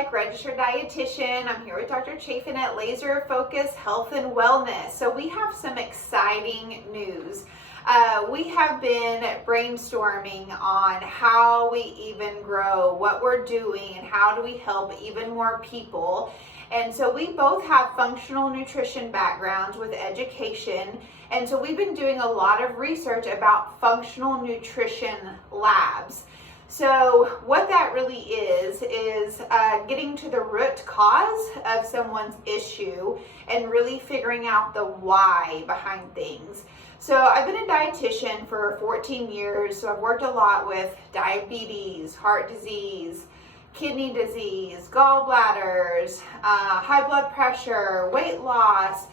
Beck, registered dietitian. I'm here with Dr. Chaffin at Laser Focus Health and Wellness. So we have some exciting news. We have been brainstorming on how we even grow, what we're doing, and how do we help even more people. And so we both have functional nutrition backgrounds with education. And so we've been doing a lot of research about functional nutrition labs. So what that really is getting to the root cause of someone's issue and really figuring out the why behind things. So I've been a dietitian for 14 years, so I've worked a lot with diabetes, heart disease, kidney disease, gallbladders, high blood pressure, weight loss,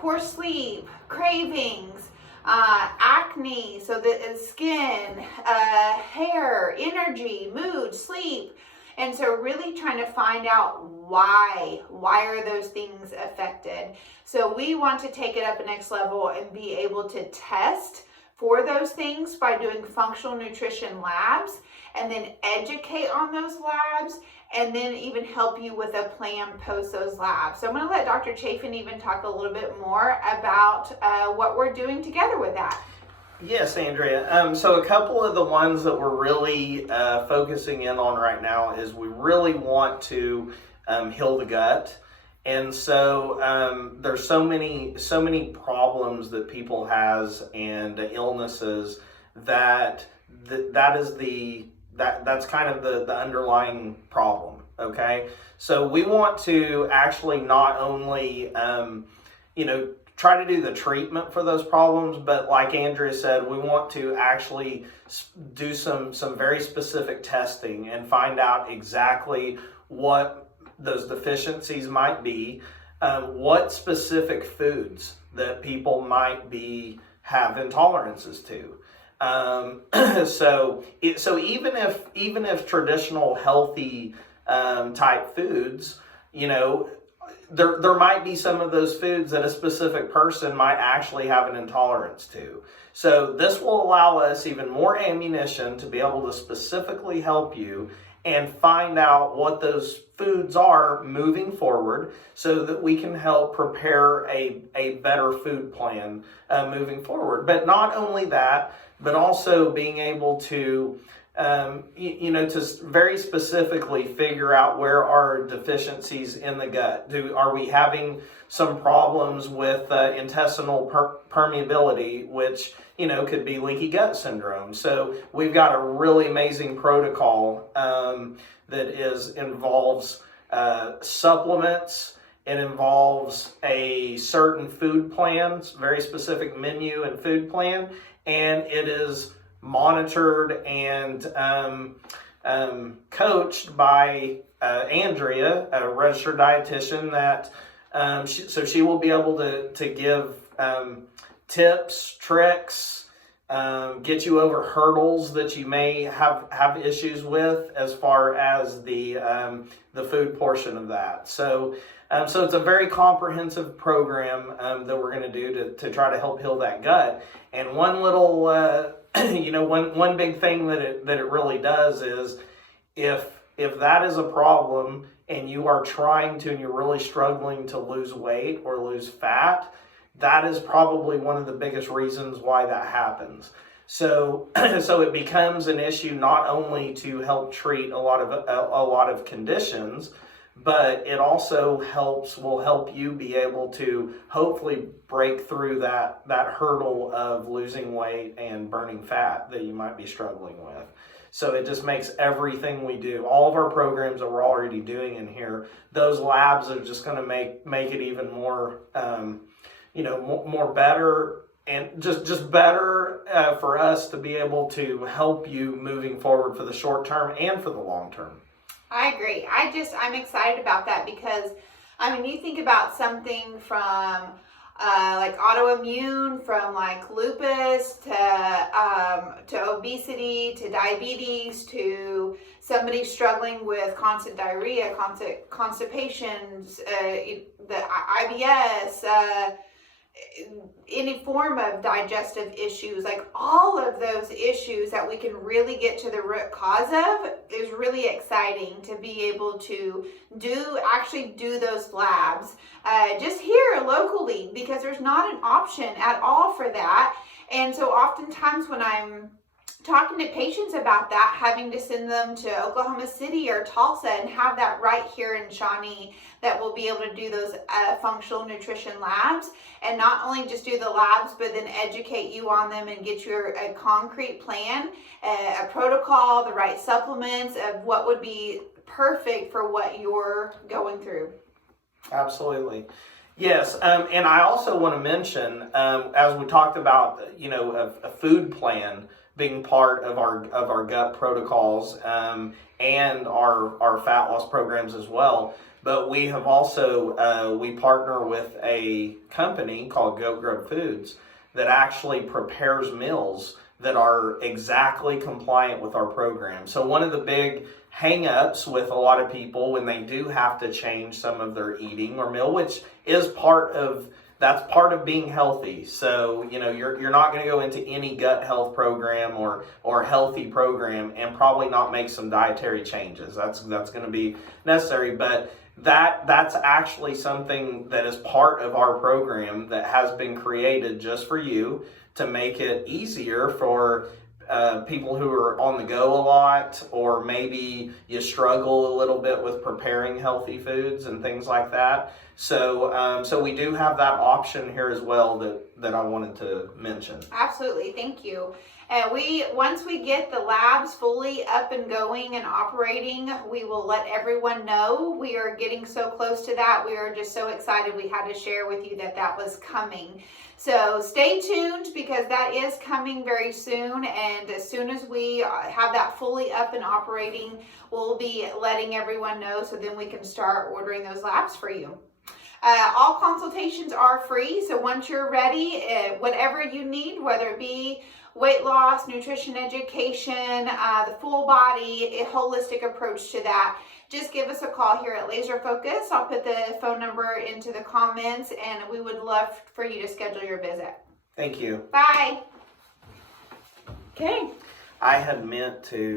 poor sleep, cravings, acne, so the skin, hair, energy, mood, sleep. And so really trying to find out why are those things affected. So we want to take it up a next level and be able to test for those things by doing functional nutrition labs, and then educate on those labs, and then even help you with a plan post those labs. So I'm going to let Dr. Chaffin even talk a little bit more about what we're doing together with that. Yes, Andrea. So a couple of the ones that we're really focusing in on right now is we really want to heal the gut. And so there's so many problems that people has and illnesses that's kind of the underlying problem. Okay, so we want to actually not only try to do the treatment for those problems, but like Andrea said, we want to actually do some very specific testing and find out exactly what those deficiencies might be, what specific foods that people might have intolerances to. So even if traditional healthy type foods, there might be some of those foods that a specific person might actually have an intolerance to. So this will allow us even more ammunition to be able to specifically help you and find out what those foods are moving forward so that we can help prepare a better food plan moving forward. But not only that, but also being able to to very specifically figure out where are deficiencies in the gut. Are we having some problems with intestinal permeability, which could be leaky gut syndrome? So we've got a really amazing protocol that involves supplements. It involves a certain food plan, very specific menu and food plan, and it is monitored and coached by Andrea, a registered dietitian, that she will be able to give tips, tricks, get you over hurdles that you may have issues with as far as the food portion of that. So it's a very comprehensive program that we're going to do to try to help heal that gut. And one little one big thing that it really does is if that is a problem and you are trying to and you're really struggling to lose weight or lose fat, that is probably one of the biggest reasons why that happens. So it becomes an issue not only to help treat a lot of conditions, but it also will help you be able to hopefully break through that hurdle of losing weight and burning fat that you might be struggling with. So it just makes everything we do, all of our programs that we're already doing in here, those labs are just going to make it even more, more better, and just better for us to be able to help you moving forward for the short term and for the long term. I agree. I'm excited about that because, you think about something from like autoimmune, from like lupus to obesity, to diabetes, to somebody struggling with constant diarrhea, constant constipation, the IBS, any form of digestive issues, like all of those issues that we can really get to the root cause of, is really exciting to be able to actually do those labs just here locally, because there's not an option at all for that. And so oftentimes when I'm talking to patients about that, having to send them to Oklahoma City or Tulsa and have that right here in Shawnee, that we'll be able to do those functional nutrition labs, and not only just do the labs, but then educate you on them and get you a concrete plan, a protocol, the right supplements of what would be perfect for what you're going through. Absolutely. Yes, and I also want to mention, as we talked about, a food plan being part of our gut protocols, and our fat loss programs as well. But we have also we partner with a company called Goat Grub Foods that actually prepares meals that are exactly compliant with our program. So one of the big hang-ups with a lot of people when they do have to change some of their eating or meal, which is part of being healthy. So, you're not going to go into any gut health program or healthy program and probably not make some dietary changes. That's going to be necessary, but that's actually something that is part of our program that has been created just for you to make it easier for people who are on the go a lot, or maybe you struggle a little bit with preparing healthy foods and things like that. So we do have that option here as well that I wanted to mention. Absolutely, thank you. Once we get the labs fully up and going and operating, we will let everyone know. We are getting so close to that. We are just so excited. We had to share with you that was coming. So stay tuned, because that is coming very soon. And as soon as we have that fully up and operating, we'll be letting everyone know, so then we can start ordering those labs for you. All consultations are free, so once you're ready, whatever you need, whether it be weight loss, nutrition education, the full body, a holistic approach to that, just give us a call here at Laser Focus. I'll put the phone number into the comments, and we would love for you to schedule your visit. Thank you. Bye. Okay. I had meant to